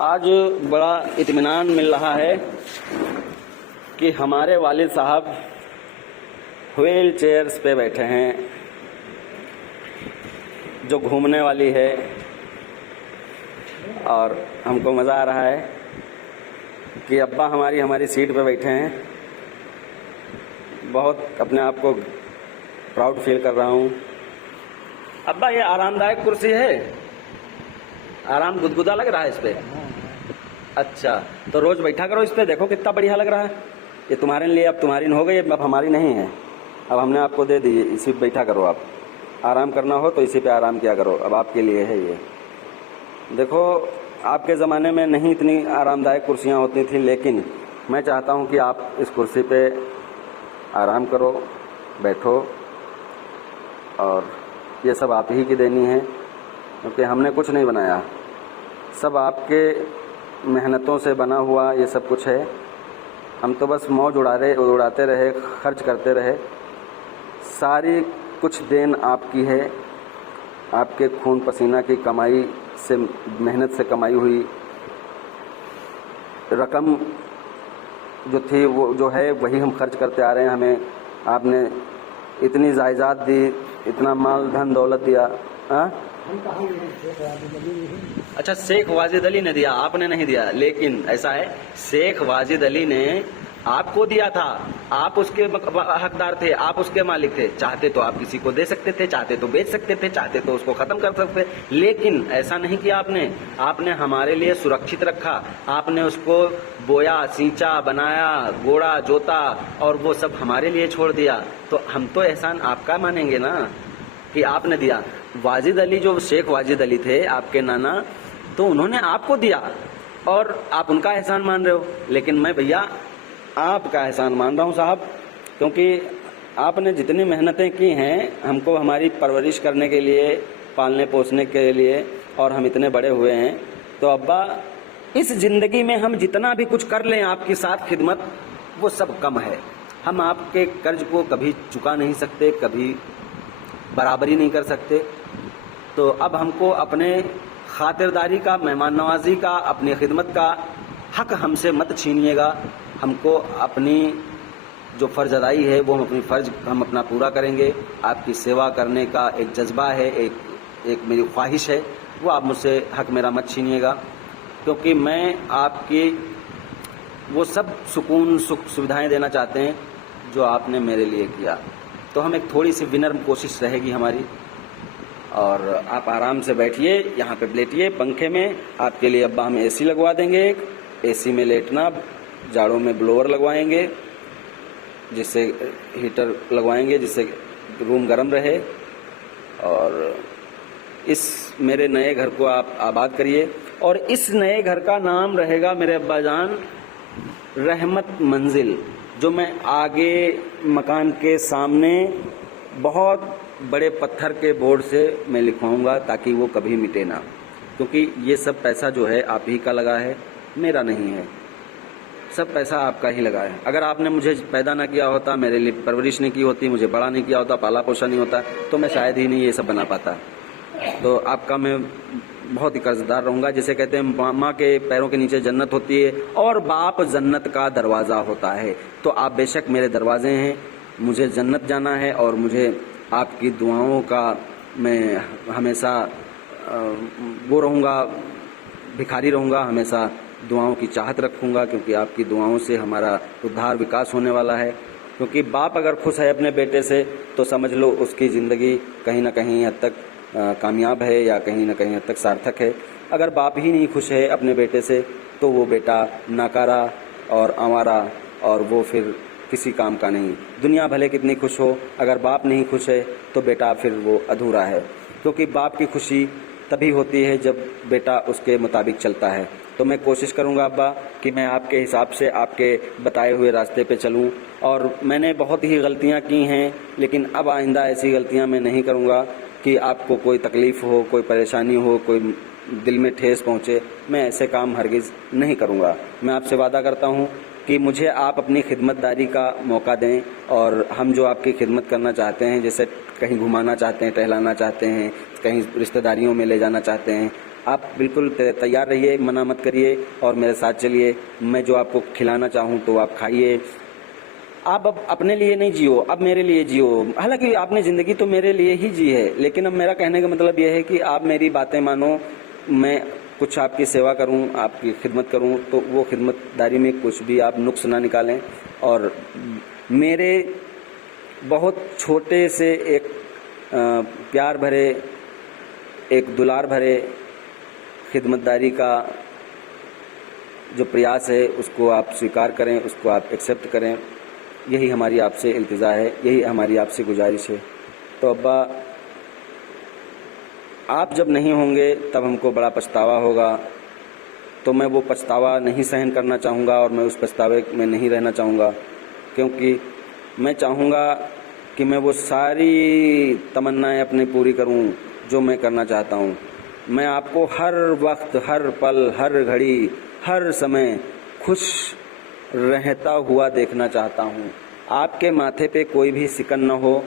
आज बड़ा इत्मीनान मिल रहा है कि हमारे वालिद साहब व्हील चेयर्स पे बैठे हैं, जो घूमने वाली है, और हमको मज़ा आ रहा है कि अब्बा हमारी सीट पे बैठे हैं। बहुत अपने आप को प्राउड फील कर रहा हूँ। अब्बा, ये आरामदायक कुर्सी है? आराम गुदगुदा लग रहा है इस पे? अच्छा, तो रोज बैठा करो इस पे, देखो कितना बढ़िया लग रहा है। ये तुम्हारे लिए, अब तुम्हारी हो गई, अब हमारी नहीं है। अब हमने आपको दे दी, इसी पे बैठा करो। आप आराम करना हो तो इसी पे आराम किया करो, अब आपके लिए है ये। देखो, आपके ज़माने में नहीं इतनी आरामदायक कुर्सियाँ होती थी, लेकिन मैं चाहता हूँ कि आप इस कुर्सी पे आराम करो, बैठो, और ये सब आप ही की देनी है, क्योंकि हमने कुछ नहीं बनाया, सब आपके मेहनतों से बना हुआ ये सब कुछ है। हम तो बस मौज उड़ाते रहे, खर्च करते रहे। सारी कुछ देन आपकी है, आपके खून पसीना की कमाई से, मेहनत से कमाई हुई रकम जो थी, वो जो है वही हम खर्च करते आ रहे हैं। हमें आपने इतनी जायदाद दी, इतना माल धन दौलत दिया। अच्छा, शेख वाजिद अली ने दिया, आपने नहीं दिया। लेकिन ऐसा है, शेख वाजिद अली ने आपको दिया था, आप उसके हकदार थे, आप उसके मालिक थे। चाहते तो आप किसी को दे सकते थे, चाहते तो बेच सकते थे, चाहते तो उसको खत्म कर सकते थे, लेकिन ऐसा नहीं किया आपने हमारे लिए सुरक्षित रखा। आपने उसको बोया, सींचा, बनाया, गोड़ा, जोता, और वो सब हमारे लिए छोड़ दिया। तो हम तो एहसान आपका मानेंगे ना कि आपने दिया। वाजिद अली, जो शेख वाजिद अली थे आपके नाना, तो उन्होंने आपको दिया और आप उनका एहसान मान रहे हो। लेकिन मैं भैया आपका एहसान मान रहा हूँ साहब, क्योंकि आपने जितनी मेहनतें की हैं हमको हमारी परवरिश करने के लिए, पालने पोसने के लिए, और हम इतने बड़े हुए हैं। तो अब्बा, इस ज़िंदगी में हम जितना भी कुछ कर लें आपके साथ खिदमत, वो सब कम है। हम आपके कर्ज को कभी चुका नहीं सकते, कभी बराबरी नहीं कर सकते। तो अब हमको अपने खातिरदारी का, मेहमान नवाजी का, अपनी खिदमत का हक हमसे मत छीनिएगा। हमको अपनी जो फ़र्ज़ अदाई है वो हम अपना पूरा करेंगे। आपकी सेवा करने का एक जज्बा है, एक मेरी ख्वाहिश है, वो आप मुझसे हक मेरा मत छीनिएगा, क्योंकि मैं आपकी वो सब सुकून, सुख, सुविधाएं देना चाहते हैं जो आपने मेरे लिए किया। तो हम एक थोड़ी सी विनम्र कोशिश रहेगी हमारी, और आप आराम से बैठिए, यहाँ पे लेटिए पंखे में। आपके लिए अब्बा हम एसी लगवा देंगे, एक एसी में लेटना, जाड़ों में ब्लोअर लगवाएंगे, जिससे हीटर लगवाएंगे जिससे रूम गर्म रहे। और इस मेरे नए घर को आप आबाद करिए, और इस नए घर का नाम रहेगा मेरे अब्बा जान रहमत मंजिल, जो मैं आगे मकान के सामने बहुत बड़े पत्थर के बोर्ड से मैं लिखवाऊंगा, ताकि वो कभी मिटे ना। क्योंकि ये सब पैसा जो है आप ही का लगा है, मेरा नहीं है। सब पैसा आपका ही लगा है। अगर आपने मुझे पैदा ना किया होता, मेरे लिए परवरिश नहीं की होती, मुझे बड़ा नहीं किया होता, पाला पोषा नहीं होता, तो मैं शायद ही नहीं ये सब बना पाता। तो आपका मैं बहुत ही कर्जदार रहूँगा। जिसे कहते हैं माँ के पैरों के नीचे जन्नत होती है और बाप जन्नत का दरवाज़ा होता है। तो आप बेशक मेरे दरवाजे हैं, मुझे जन्नत जाना है, और मुझे आपकी दुआओं का मैं हमेशा वो रहूँगा, भिखारी रहूँगा, हमेशा दुआओं की चाहत रखूँगा, क्योंकि आपकी दुआओं से हमारा उद्धार, विकास होने वाला है। क्योंकि बाप अगर खुश है अपने बेटे से, तो समझ लो उसकी ज़िंदगी कहीं ना कहीं हद तक कामयाब है, या कहीं ना कहीं हद तक सार्थक है। अगर बाप ही नहीं खुश है अपने बेटे से, तो वो बेटा नाकारा और आवारा, और वो फिर किसी काम का नहीं। दुनिया भले कितनी खुश हो, अगर बाप नहीं खुश है तो बेटा फिर वो अधूरा है। क्योंकि बाप की खुशी तभी होती है जब बेटा उसके मुताबिक चलता है। तो मैं कोशिश करूंगा अब्बा कि मैं आपके हिसाब से, आपके बताए हुए रास्ते पे चलूं। और मैंने बहुत ही गलतियां की हैं, लेकिन अब आइंदा ऐसी गलतियां मैं नहीं करूंगा कि आपको कोई तकलीफ़ हो, कोई परेशानी हो, कोई दिल में ठेस पहुंचे। मैं ऐसे काम हरगिज़ नहीं करूंगा। मैं आपसे वादा करता हूं कि मुझे आप अपनी खिदमतदारी का मौका दें, और हम जो आपकी खिदमत करना चाहते हैं, जैसे कहीं घुमाना चाहते हैं, टहलाना चाहते हैं, कहीं रिश्तेदारियों में ले जाना चाहते हैं, आप बिल्कुल तैयार रहिए, मना मत करिए और मेरे साथ चलिए। मैं जो आपको खिलाना चाहूँ तो आप खाइए। आप अब अपने लिए नहीं जियो, अब मेरे लिए जियो। हालांकि आपने ज़िंदगी तो मेरे लिए ही जी है, लेकिन अब मेरा कहने का मतलब यह है कि आप मेरी बातें मानो, मैं कुछ आपकी सेवा करूं, आपकी खिदमत करूं, तो वो खिदमतदारी में कुछ भी आप नुक्स ना निकालें। और मेरे बहुत छोटे से एक प्यार भरे, एक दुलार भरे खिदमतदारी का जो प्रयास है उसको आप स्वीकार करें, उसको आप एक्सेप्ट करें। यही हमारी आपसे इल्तिजा है, यही हमारी आपसे गुजारिश है। तो अब्बा, आप जब नहीं होंगे तब हमको बड़ा पछतावा होगा, तो मैं वो पछतावा नहीं सहन करना चाहूँगा और मैं उस पछतावे में नहीं रहना चाहूँगा, क्योंकि मैं चाहूँगा कि मैं वो सारी तमन्नाएं अपनी पूरी करूँ जो मैं करना चाहता हूँ। मैं आपको हर वक्त, हर पल, हर घड़ी, हर समय खुश रहता हुआ देखना चाहता हूँ। आपके माथे पे कोई भी सिकन न हो,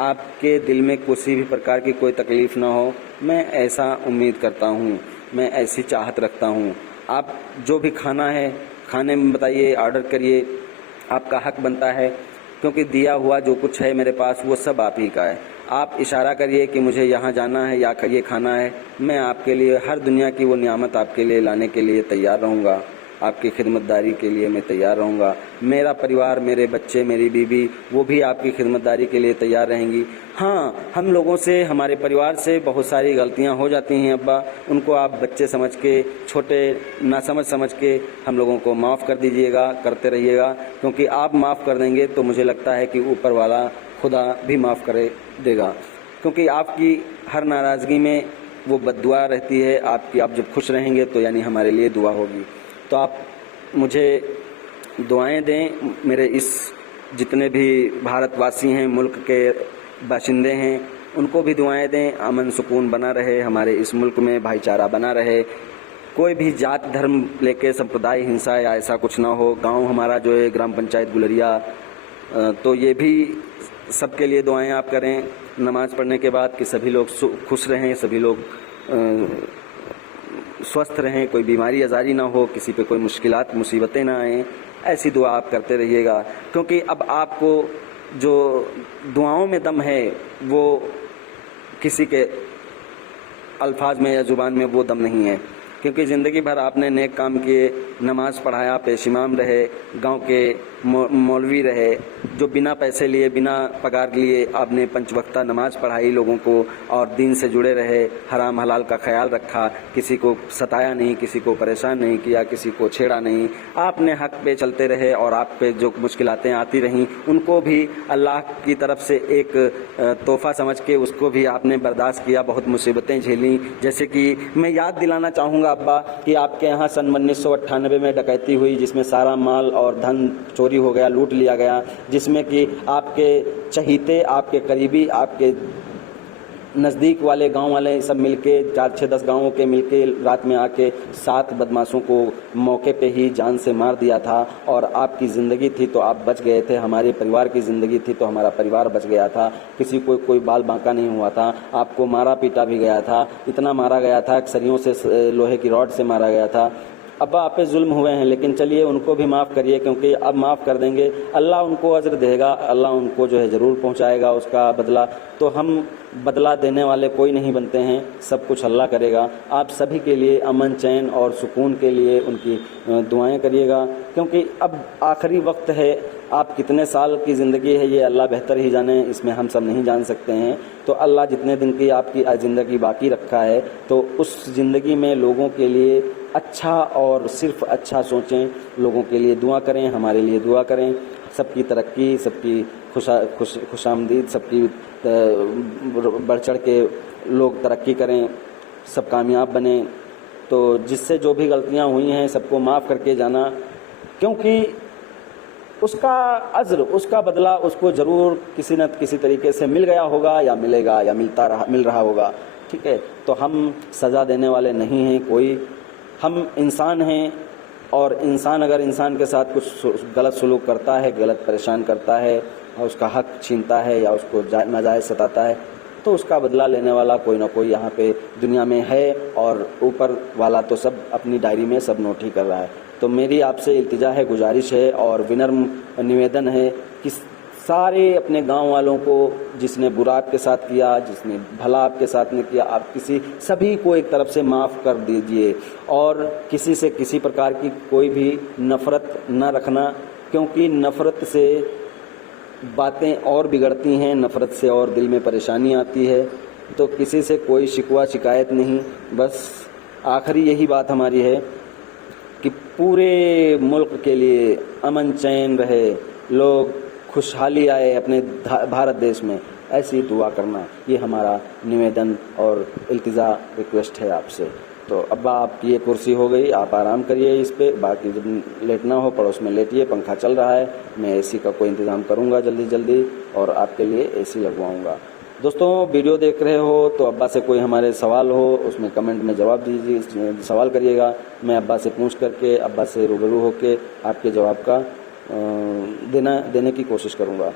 आपके दिल में किसी भी प्रकार की कोई तकलीफ़ ना हो, मैं ऐसा उम्मीद करता हूँ, मैं ऐसी चाहत रखता हूँ। आप जो भी खाना है खाने में बताइए, ऑर्डर करिए, आपका हक बनता है, क्योंकि दिया हुआ जो कुछ है मेरे पास वो सब आप ही का है। आप इशारा करिए कि मुझे यहाँ जाना है या ये खाना है, मैं आपके लिए हर दुनिया की वो नियामत आपके लिए लाने के लिए तैयार रहूँगा, आपकी खिदमतदारी के लिए मैं तैयार रहूँगा। मेरा परिवार, मेरे बच्चे, मेरी बीवी, वो भी आपकी खिदमतदारी के लिए तैयार रहेंगी। हाँ, हम लोगों से, हमारे परिवार से बहुत सारी गलतियाँ हो जाती हैं अब्बा, उनको आप बच्चे समझ के, छोटे नासमझ समझ के हम लोगों को माफ़ कर दीजिएगा, करते रहिएगा, क्योंकि आप माफ़ कर देंगे तो मुझे लगता है कि ऊपर वाला खुदा भी माफ़ करे देगा, क्योंकि आपकी हर नाराज़गी में वो बद्दुआ रहती है आपकी। आप जब खुश रहेंगे तो यानी हमारे लिए दुआ होगी। तो आप मुझे दुआएं दें, मेरे इस जितने भी भारतवासी हैं, मुल्क के बाशिंदे हैं, उनको भी दुआएं दें, अमन सुकून बना रहे हमारे इस मुल्क में, भाईचारा बना रहे, कोई भी जात धर्म लेके संप्रदाय हिंसा या ऐसा कुछ ना हो। गांव हमारा जो है ग्राम पंचायत गुलरिया, तो ये भी सबके लिए दुआएं आप करें नमाज पढ़ने के बाद कि सभी लोग खुश रहें, सभी लोग स्वस्थ रहें, कोई बीमारी आजारी ना हो, किसी पे कोई मुश्किलात मुसीबतें ना आएँ। ऐसी दुआ आप करते रहिएगा, क्योंकि अब आपको जो दुआओं में दम है वो किसी के अल्फाज में या ज़ुबान में वो दम नहीं है, क्योंकि ज़िंदगी भर आपने नेक काम किए, नमाज पढ़ाया, पेश इमाम रहे, गांव के मौलवी रहे, जो बिना पैसे लिए, बिना पगार लिए आपने पंच वक्ता नमाज पढ़ाई लोगों को और दीन से जुड़े रहे, हराम हलाल का ख्याल रखा, किसी को सताया नहीं, किसी को परेशान नहीं किया, किसी को छेड़ा नहीं, आपने हक पे चलते रहे और आप पे जो मुश्किलातें आती रहीं उनको भी अल्लाह की तरफ से एक तोहफ़ा समझ के उसको भी आपने बर्दाश्त किया, बहुत मुसीबतें झेली। जैसे कि मैं याद दिलाना चाहूँगा अब्बा कि आपके यहाँ सन 1998 में डकैती हुई, जिसमें सारा माल और धन चोरी हो गया, लूट लिया गया, जिसमें कि आपके चहीते, आपके करीबी, आपके नज़दीक वाले गांव वाले सब मिलके 4-6-10 गांवों के मिलके रात में आके 7 बदमाशों को मौके पे ही जान से मार दिया था। और आपकी ज़िंदगी थी तो आप बच गए थे, हमारे परिवार की ज़िंदगी थी तो हमारा परिवार बच गया था, किसी को कोई बाल बांका नहीं हुआ था। आपको मारा पीटा भी गया था, इतना मारा गया था, सरियों से, लोहे की रॉड से मारा गया था। अब्बा आप पे जुल्म हुए हैं, लेकिन चलिए उनको भी माफ़ करिए, क्योंकि अब माफ़ कर देंगे अल्लाह उनको अजर देगा, अल्लाह उनको जो है ज़रूर पहुंचाएगा उसका बदला। तो हम बदला देने वाले कोई नहीं बनते हैं, सब कुछ अल्लाह करेगा। आप सभी के लिए अमन, चैन और सुकून के लिए उनकी दुआएं करिएगा, क्योंकि अब आखिरी वक्त है। आप कितने साल की ज़िंदगी है ये अल्लाह बेहतर ही जाने, इसमें हम सब नहीं जान सकते हैं। तो अल्लाह जितने दिन की आपकी ज़िंदगी बाकी रखा है तो उस ज़िंदगी में लोगों के लिए अच्छा और सिर्फ अच्छा सोचें, लोगों के लिए दुआ करें, हमारे लिए दुआ करें, सबकी तरक्की, सबकी खुशामदीद, सबकी बढ़ चढ़ के लोग तरक्की करें, सब कामयाब बने। तो जिससे जो भी गलतियां हुई हैं सबको माफ़ करके जाना, क्योंकि उसका अज्र, उसका बदला उसको ज़रूर किसी न किसी तरीके से मिल गया होगा या मिलेगा या मिल रहा होगा। ठीक है, तो हम सज़ा देने वाले नहीं हैं कोई, हम इंसान हैं और इंसान अगर इंसान के साथ कुछ गलत सलूक करता है, गलत परेशान करता है और उसका हक छीनता है या उसको नाजायज़ सताता है तो उसका बदला लेने वाला कोई ना कोई यहाँ पे दुनिया में है, और ऊपर वाला तो सब अपनी डायरी में सब नोट ही कर रहा है। तो मेरी आपसे इल्तिजा है, गुजारिश है और विनम्र निवेदन है कि सारे अपने गांव वालों को, जिसने बुरा आपके साथ किया, जिसने भला आपके साथ नहीं किया, आप सभी को एक तरफ से माफ़ कर दीजिए, और किसी से किसी प्रकार की कोई भी नफ़रत न रखना, क्योंकि नफ़रत से बातें और बिगड़ती हैं, नफ़रत से और दिल में परेशानी आती है। तो किसी से कोई शिकवा शिकायत नहीं। बस आखिरी यही बात हमारी है कि पूरे मुल्क के लिए अमन चैन रहे, लोग खुशहाली आए अपने भारत देश में, ऐसी दुआ करना, ये हमारा निवेदन और इल्तिजा रिक्वेस्ट है आपसे। तो अब्बा आपकी ये कुर्सी हो गई, आप आराम करिए इस पे, बाकी जब लेटना हो पड़ोस में लेटिए, पंखा चल रहा है, मैं एसी का कोई इंतज़ाम करूँगा जल्दी जल्दी और आपके लिए एसी लगवाऊँगा। दोस्तों वीडियो देख रहे हो तो अब्बा से कोई हमारे सवाल हो उसमें कमेंट में जवाब दीजिए, सवाल करिएगा, मैं अब्बा से पूछ करके, अब्बा से रूबरू होके आपके जवाब का देने की कोशिश करूँगा।